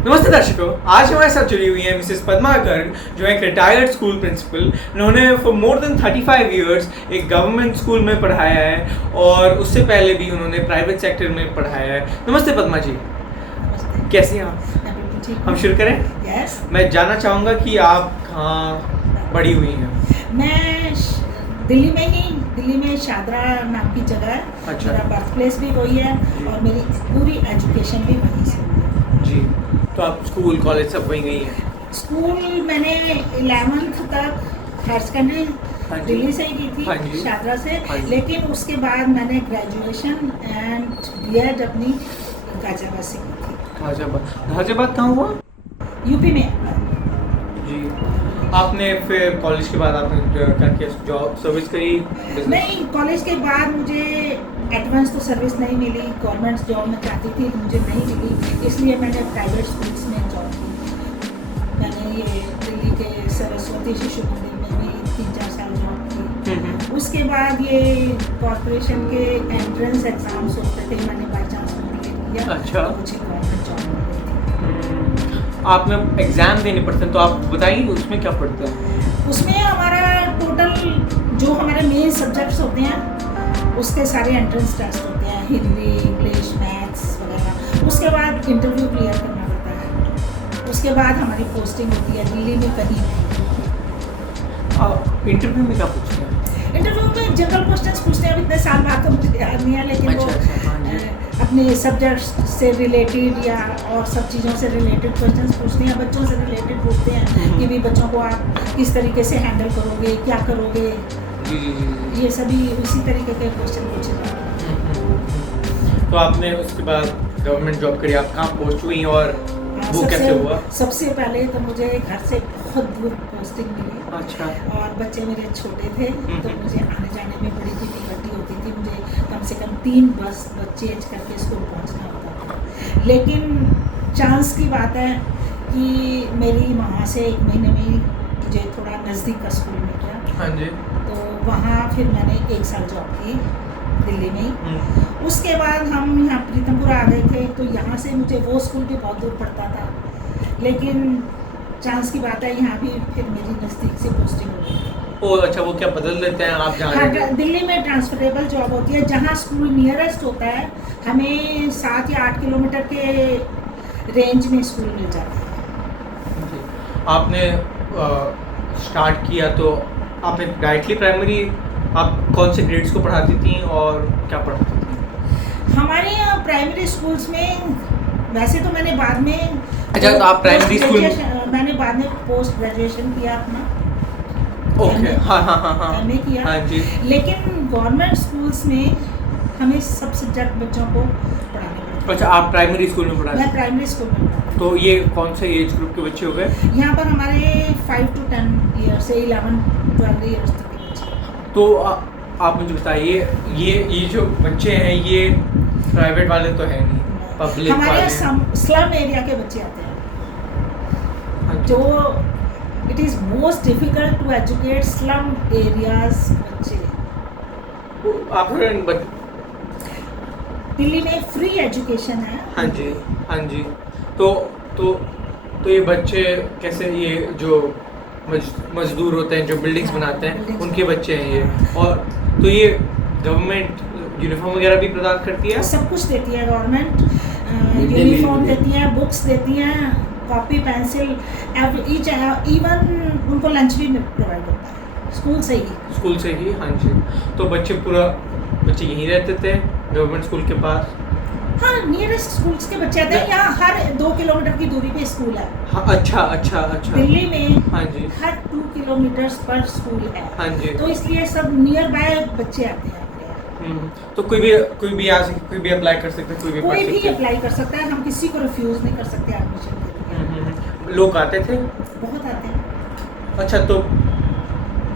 नमस्ते दर्शकों, आज हमारे साथ जुड़ी हुई है मिसेस पद्मा गर्ग, जो एक रिटायर्ड स्कूल प्रिंसिपल। इन्होंने फॉर मोर देन 35 इयर्स एक गवर्नमेंट स्कूल में पढ़ाया है और उससे पहले भी उन्होंने प्राइवेट सेक्टर में पढ़ाया है। नमस्ते पद्मा जी। नमस्ते। कैसी हैं आप? हम शुरू करें? यस। मैं जानना चाहूँगा कि आप कहाँ बड़ी हुई हैं? मैं दिल्ली में शादरा नाम की जगह है। अच्छा। मेरा बर्थ प्लेस भी वही है और मेरी पूरी एजुकेशन भी वहीं से हुई है। जी, तो आप स्कूल कॉलेज सब वहीं गई हैं? स्कूल मैंने 11th तक हायर सेकेंडरी दिल्ली से ही की थी, शादरा से। लेकिन उसके बाद मैंने ग्रेजुएशन एंड बीएड अपनी गाजियाबाद से की थी। गाजियाबाद कहाँ हुआ? यूपी में। जी, आपने फिर कॉलेज के बाद आपने क्या किया? जॉब सर्विस करी? नहीं, कॉलेज के बाद मुझे एडवांस तो सर्विस नहीं मिली। गवर्नमेंट जॉब में चाहती थी, मुझे नहीं मिली, इसलिए मैंने प्राइवेट स्कूल्स में जॉब की। मैंने ये दिल्ली के सरस्वती शिशु मंदिर में भी 3-4 साल जॉब की। उसके बाद ये कॉर्पोरेशन के एंट्रेंस एग्जाम्स होते थे, मैंने बाई चांस किया। अच्छा। तो मुझे गवर्नमेंट जॉब मिल गई थी। आपने एग्जाम देने पड़ते हैं, तो आप बताइए उसमें क्या पढ़ते हैं? उसमें हमारा टोटल जो हमारे मेन सब्जेक्ट्स होते हैं उसके सारे एंट्रेंस टेस्ट होते हैं, हिंदी, इंग्लिश, मैथ्स वगैरह। उसके बाद इंटरव्यू क्लियर करना पड़ता है। उसके बाद हमारी पोस्टिंग होती है दिल्ली में कहीं। इंटरव्यू में क्या पूछते हैं? इंटरव्यू में जनरल क्वेश्चंस पूछते हैं। अब इतने साल बाद तो मुझे याद नहीं है, लेकिन अपने सब्जेक्ट्स से रिलेटेड या और सब चीज़ों से रिलेटेड क्वेश्चंस पूछते हैं। बच्चों से रिलेटेड पूछते हैं कि भी बच्चों को आप किस तरीके से हैंडल करोगे, क्या करोगे। जी। ये सभी उसी तरीके के क्वेश्चन पूछे जाते हैं। तो आपने उसके बाद गवर्नमेंट जॉब करी, आप कहाँ पहुँच हुई और वो कैसे हुआ? सबसे पहले तो मुझे घर से बहुत दूर पोस्टिंग मिली। अच्छा। और बच्चे मेरे छोटे थे, तो मुझे आने जाने में बड़ी डिफिकल्टी होती थी। मुझे कम से कम 3 बस चेंज करके स्कूल पहुंचना होता था। लेकिन चांस की बात है कि मेरी वहाँ से 1 महीने में मुझे थोड़ा नज़दीक का स्कूल मिल गया। हाँ जी। तो वहाँ फिर मैंने 1 साल जॉब की दिल्ली में ही। उसके बाद हम यहाँ प्रीतमपुरा आ गए थे, तो यहाँ से मुझे वो स्कूल भी बहुत दूर पड़ता था। लेकिन चांस की बात है, यहाँ भी फिर मेरी नज़दीक से पोस्टिंग हो गई। ओ अच्छा, वो क्या बदल देते हैं आप जहाँ? हाँ, दिल्ली में ट्रांसफरेबल जॉब होती है। जहाँ स्कूल नियरेस्ट होता है, हमें 7 या 8 किलोमीटर के रेंज में स्कूल मिल जाता है। आपने स्टार्ट किया तो आपने डायरेक्टली प्राइमरी, आप कौन से ग्रेड्स को पढ़ाती थी और क्या पढ़ाती थी? हमारे यहाँ प्राइमरी स्कूल्स में वैसे तो मैंने बाद में अच्छा, तो आप प्राइमरी स्कूल मैंने बाद में पोस्ट ग्रेजुएशन किया अपना। ओके। हाँ एमए किया। हाँ जी। लेकिन गवर्नमेंट स्कूल्स में हमें सब सब्जेक्ट बच्चों को पढ़ाना पड़ता है। अच्छा, आप प्राइमरी स्कूल में पढ़ाते? मैं प्राइमरी स्कूल में पढ़ाती। तो ये कौन से एज ग्रुप के बच्चे हो गए? यहाँ पर हमारे 5 to 10 ईयर से 11-12 ईयर्स तक के बच्चे। तो आप मुझे बताइए, ये जो बच्चे हैं ये प्राइवेट वाले तो है नहीं, पब्लिक हमारे वाले? स्लम एरिया के बच्चे आते हैं, जो it is most difficult to educate slum areas बच्चे। आप दिल्ली में फ्री एजुकेशन है। हाँ जी। तो ये बच्चे कैसे, ये जो मजदूर होते हैं जो बिल्डिंग्स बनाते हैं उनके बच्चे हैं ये? और तो ये गवर्नमेंट यूनिफॉर्म वगैरह भी प्रदान करती है? सब कुछ देती है गवर्नमेंट। यूनिफॉर्म देती है, बुक्स देती हैं, कॉपी पेंसिल, इवन उनको लंच भी प्रोवाइड होता है स्कूल से ही। हाँ जी। तो बच्चे यहीं रहते थे गवर्नमेंट स्कूल के पास? हाँ, नियरेस्ट स्कूल्स के बच्चे आते हैं। यहाँ हर 2 किलोमीटर की दूरी पे स्कूल है। हाँ, अच्छा। दिल्ली में हाँ जी। हर 2 किलोमीटर पर स्कूल है। हाँ जी। तो इसलिए सब नियर बाय बच्चे आते हैं। तो कोई भी आ सकता, कोई भी अप्लाई कर सकता है, कोई भी अप्लाई कर सकता है। हम किसी को रिफ्यूज़ नहीं कर सकते एडमिशन के लिए। लोग आते थे? बहुत आते हैं। अच्छा, तो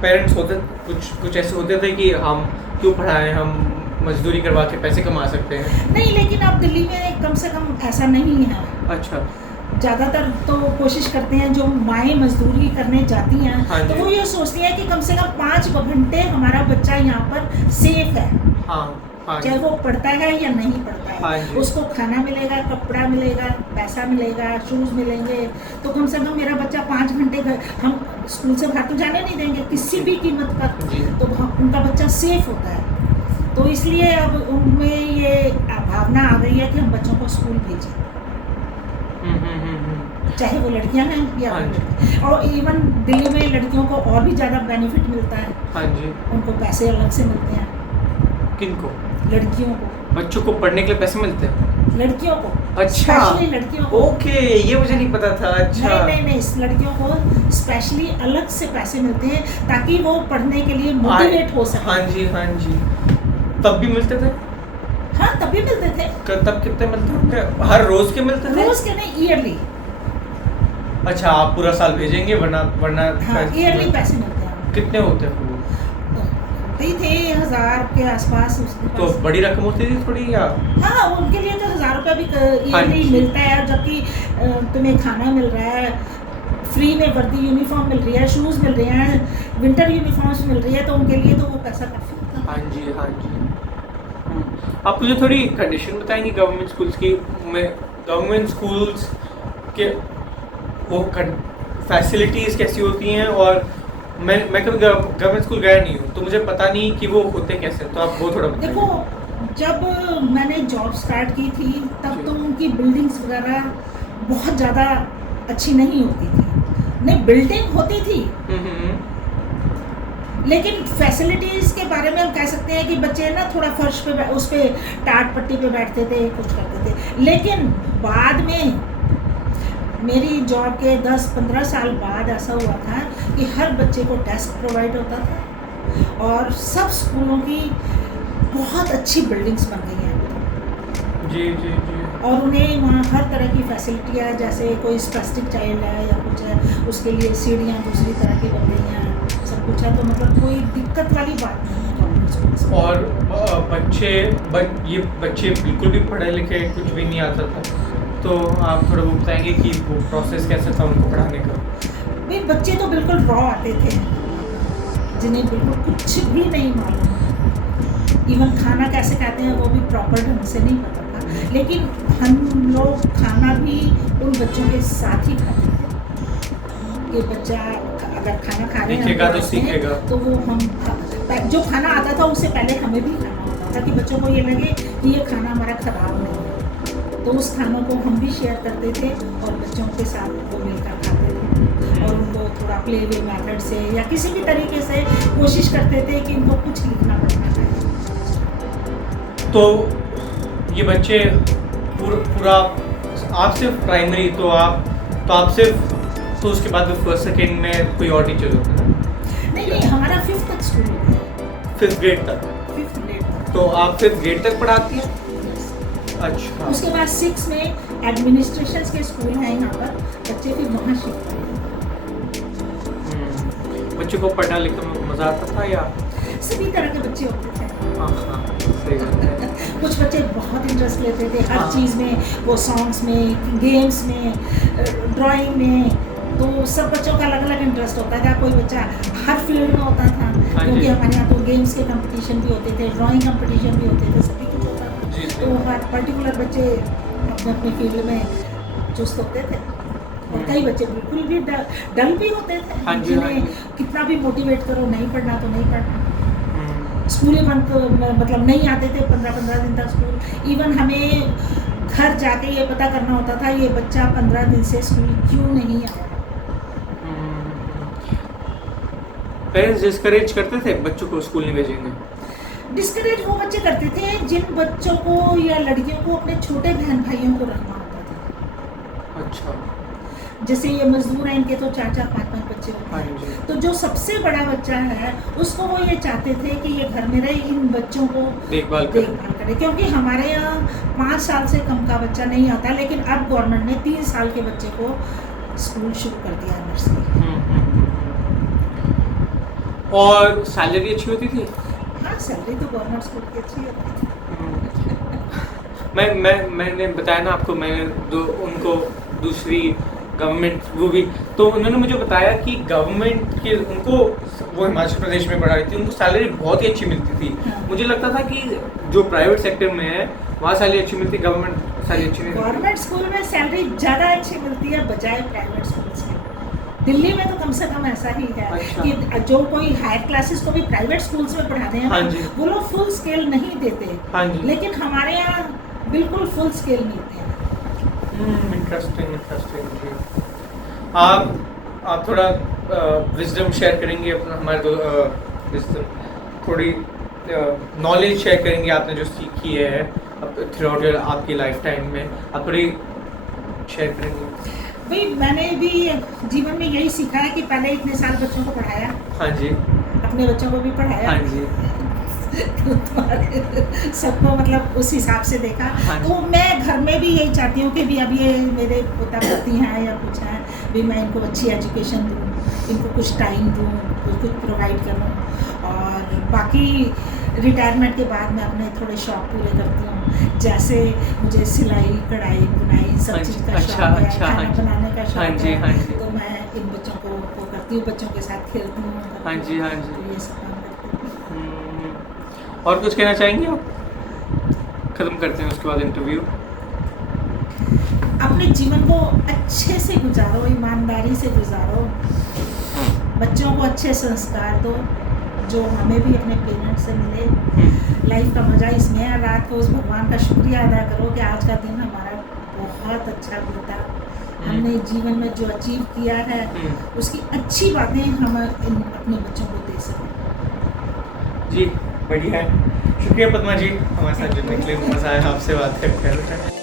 पेरेंट्स होते कुछ ऐसे होते थे कि हम क्यों पढ़ाएं, हम मजदूरी करवा के पैसे कमा सकते हैं? नहीं, लेकिन अब दिल्ली में कम से कम ऐसा नहीं है। अच्छा। ज़्यादातर तो कोशिश करते हैं, जो माएँ मजदूरी करने जाती हैं। हाँ तो वो ये सोचती हैं कि कम से कम 5 घंटे हमारा बच्चा यहाँ पर सेफ है। हाँ। हाँ जी। चाहे वो पढ़ता है या नहीं पढ़ता हाँ है, जी। उसको खाना मिलेगा, कपड़ा मिलेगा, पैसा मिलेगा, शूज़ मिलेंगे। तो कम से कम मेरा बच्चा 5 घंटे घर, हम स्कूल से बाहर तो जाने नहीं देंगे किसी भी कीमत पर, जी। तो उनका बच्चा सेफ होता है। तो इसलिए अब उनमें ये भावना आ गई है कि हम बच्चों को स्कूल भेजें, चाहे वो लड़कियां हैं या हाँ जी। लड़के। और इवन दिल्ली में लड़कियों को और भी ज़्यादा बेनिफिट मिलता है, हाँ जी। उनको पैसे अलग से मिलते हैं, किनको? लड़कियों को, बच्चों को पढ़ने के लिए पैसे मिलते हैं? लड़कियों को, अच्छा। स्पेशली लड़कियों को। ओके, ये मुझे नहीं पता था। अच्छा। नहीं, इस लड़कियों को स्पेशली अलग से पैसे मिलते हैं ताकि वो पढ़ने के लिए मोटिवेट हो सके। हाँ जी, हाँ जी। तब भी मिलते थे? हाँ, तभी मिलते थे। तब कितने मिलते थे? हर रोज के मिलते थे? रोज के नहीं, ईयरली। अच्छा, आप पूरा साल भेजेंगे, वरना हाँ, ईयरली पैसे मिलते हैं। कितने होते हैं वो? होते ही थे 1000 के आसपास उसके तो पास। बड़ी रकम होती थी थोड़ी, या? हाँ, उनके लिए तो 1000 रुपये भी हाँ ईयरली जी। मिलता है, और जबकि तुम्हें खाना मिल रहा है, फ्री में वर्दी यूनिफॉर्म मिल रही है, शूज़ मिल रहे हैं, विंटर यूनिफॉर्म्स मिल रही है, तो उनके लिए तो वो पैसा काफ़ी होता है। हाँ जी, हाँ जी। आप मुझे थोड़ी कंडीशन बताएंगी गवर्नमेंट स्कूल्स की? गवर्नमेंट स्कूल्स के वो फैसिलिटीज़ कैसी होती हैं? और मैं कभी गवर्नमेंट स्कूल गया नहीं हूँ, तो मुझे पता नहीं कि वो होते कैसे, तो आप वो थोड़ा बताइए। देखो, जब मैंने जॉब स्टार्ट की थी तब जी। तो उनकी बिल्डिंग्स वगैरह बहुत ज़्यादा अच्छी नहीं होती थी। नहीं, बिल्डिंग होती थी, लेकिन फैसिलिटीज़ के बारे में हम कह सकते हैं कि बच्चे ना थोड़ा फर्श पे उस पे टाट पट्टी पे बैठते थे, कुछ करते थे। लेकिन बाद में मेरी जॉब के 10-15 साल बाद ऐसा हुआ था कि हर बच्चे को डेस्क प्रोवाइड होता था, और सब स्कूलों की बहुत अच्छी बिल्डिंग्स बन गई हैं। जी जी जी। और उन्हें वहाँ हर तरह की फैसिलिटी है, जैसे कोई स्पेस्टिक चाइल्ड है या कुछ है, उसके लिए सीढ़ियाँ दूसरी तरह की बन गई हैं, सब कुछ है। तो मतलब कोई दिक्कत वाली बात नहीं है गवर्नमेंट स्कूल्स में। और ये बच्चे बिल्कुल भी पढ़े लिखे कुछ भी नहीं आता था, तो आप थोड़ा वो बताएंगे कि वो प्रोसेस कैसा था उनको पढ़ाने का? भाई, बच्चे तो बिल्कुल रॉ आते थे, जिन्हें बिल्कुल कुछ भी नहीं मालूम, इवन खाना कैसे खाते हैं वो भी प्रॉपर ढंग से नहीं पता था। लेकिन हम लोग खाना भी उन बच्चों के साथ ही खाते थे कि बच्चा अगर खाना खा रहे सीखेगा तो हैं सीखेगा। तो वो हम जो खाना आता था उससे पहले हमें भी खाना होता था कि बच्चों को ये लगे कि ये खाना हमारा ख़राब नहीं है। तो उस खानों को हम भी शेयर करते थे और बच्चों के साथ वो मिलकर खाते थे, और उनको थोड़ा प्ले वे मेथड से या किसी भी तरीके से कोशिश करते थे कि इनको कुछ लिखना पढ़ना है। तो ये बच्चे पूरा आप सिर्फ प्राइमरी, तो आप सिर्फ, तो उसके बाद फर्स्ट सेकेंड में कोई और टीचर होता है ना? नहीं, हमारा 5th तक स्कूल है। 5th ग्रेड तक? 5th ग्रेड तक। तो आप 5th ग्रेड तक पढ़ाती हैं? अच्छा। उसके बाद 6 में एडमिनिस्ट्रेशन के स्कूल हैं यहाँ पर, बच्चे भी वहाँ सीखते हैं। बच्चों को पढ़ना लिखने में मज़ा आता था, या? सभी तरह के बच्चे होते थे। हाँ, सही बात है। कुछ बच्चे बहुत इंटरेस्ट लेते थे हर हाँ। चीज़ में, वो सॉन्ग्स में, गेम्स में, ड्राइंग में। तो सब बच्चों का अलग अलग इंटरेस्ट होता था। कोई बच्चा हर फील्ड में होता था, हाँ क्योंकि जी। हमारे यहाँ तो गेम्स के कंपटीशन भी होते थे, ड्राइंग कंपटीशन भी होते थे, सभी कुछ होता था। जी, जी। तो हर पर्टिकुलर बच्चे अपने अपने फील्ड में चुस्त होते थे, और कई बच्चे बिल्कुल भी डल भी होते थे, हाँ जी, जिन्हें हाँ जी। कितना भी मोटिवेट करो, नहीं पढ़ना तो नहीं पढ़ना। स्कूल ही बंद मतलब नहीं आते थे 15-15 दिन तक स्कूल। इवन हमें घर जाके ये पता करना होता था ये बच्चा 15 दिन से स्कूल क्यों नहीं आया। पेरेंट्स डिस्करेज करते थे बच्चों को स्कूल नहीं भेजेंगे? डिस्करेज वो बच्चे करते थे जिन बच्चों को या लड़कियों को अपने छोटे बहन भाइयों को रखना होता था। अच्छा। जैसे ये मजदूर हैं, इनके तो 4-4, 5-5 बच्चे होते हाँ हैं। जी। तो जो सबसे बड़ा बच्चा है उसको वो ये चाहते थे कि ये घर में रहे, इन बच्चों को देखभाल करे, क्योंकि हमारे यहाँ 5 साल से कम का बच्चा नहीं आता। लेकिन अब गवर्नमेंट ने 3 साल के बच्चे को स्कूल शुरू कर दिया, नर्सरी। और सैलरी अच्छी होती थी? हाँ, सैलरी तो गवर्नमेंट स्कूल की अच्छी होती थी। मैंने बताया ना आपको, मैंने उनको दूसरी गवर्नमेंट वो भी, तो उन्होंने मुझे बताया कि गवर्नमेंट के उनको, वो हिमाचल प्रदेश में पढ़ा रही थी, उनको सैलरी बहुत ही अच्छी मिलती थी। हाँ। मुझे लगता था कि जो प्राइवेट सेक्टर में है वहाँ सैलरी अच्छी मिलती, गवर्नमेंट सैलरी अच्छी नहीं मिलती। गवर्नमेंट स्कूल में सैलरी ज़्यादा अच्छी मिलती है बजाय प्राइवेट स्कूल से। दिल्ली में तो कम से कम ऐसा ही है अच्छा। कि जो कोई हायर क्लासेस को भी प्राइवेट स्कूल्स में पढ़ाते हैं हाँ ना, जी। वो लोग फुल स्केल नहीं देते, हाँ जी। लेकिन हमारे यहाँ बिल्कुल फुल स्केल मिलते हैं। इंटरेस्टिंग जी। आप थोड़ा विजडम शेयर करेंगे अपना, हमारे दो विजडम, थोड़ी नॉलेज शेयर करेंगे आपने जो सीखी है थ्रू आउट आपकी लाइफ टाइम में, आप थोड़ी शेयर करेंगे? भाई मैंने भी जीवन में यही सीखा है कि पहले इतने साल बच्चों को पढ़ाया, हाँ जी। अपने बच्चों को भी पढ़ाया, हाँ जी। तुम्हारे सबको मतलब उस हिसाब से देखा। हाँ जी। तो मैं घर में भी यही चाहती हूँ कि भी अब ये मेरे पोता पोती हैं या कुछ हैं, भी मैं इनको अच्छी एजुकेशन दूँ, इनको कुछ टाइम दूँ, कुछ प्रोवाइड करूँ, और बाकी रिटायरमेंट के बाद मैं अपने थोड़े शौक पूरे करती हूँ। जैसे मुझे सिलाई, कढ़ाई, बुनाई सब चीज़ का शौक है, खाना बनाने का शौक है, तो मैं इन बच्चों को वो करती हूँ, बच्चों के साथ खेलती हूँ। हाँ जी, हाँ जी। तो ये सब काम करती हूँ। और कुछ कहना चाहेंगे आप? खत्म करते हैं उसके बाद इंटरव्यू। अपने जीवन को अच्छे से गुजारो, ईमानदारी से गुजारो, बच्चों को अच्छे संस्कार दो जो हमें भी अपने पेरेंट्स से मिले। लाइफ का मज़ा इसमें है, रात को उस भगवान का शुक्रिया अदा करो कि आज का दिन हमारा बहुत अच्छा बीता, हमने जीवन में जो अचीव किया है उसकी अच्छी बातें हम अपने बच्चों को दे सकें। जी बढ़िया है, शुक्रिया पद्मा जी हमारे साथ जुड़ने के लिए, मज़ा आया आपसे बात करके।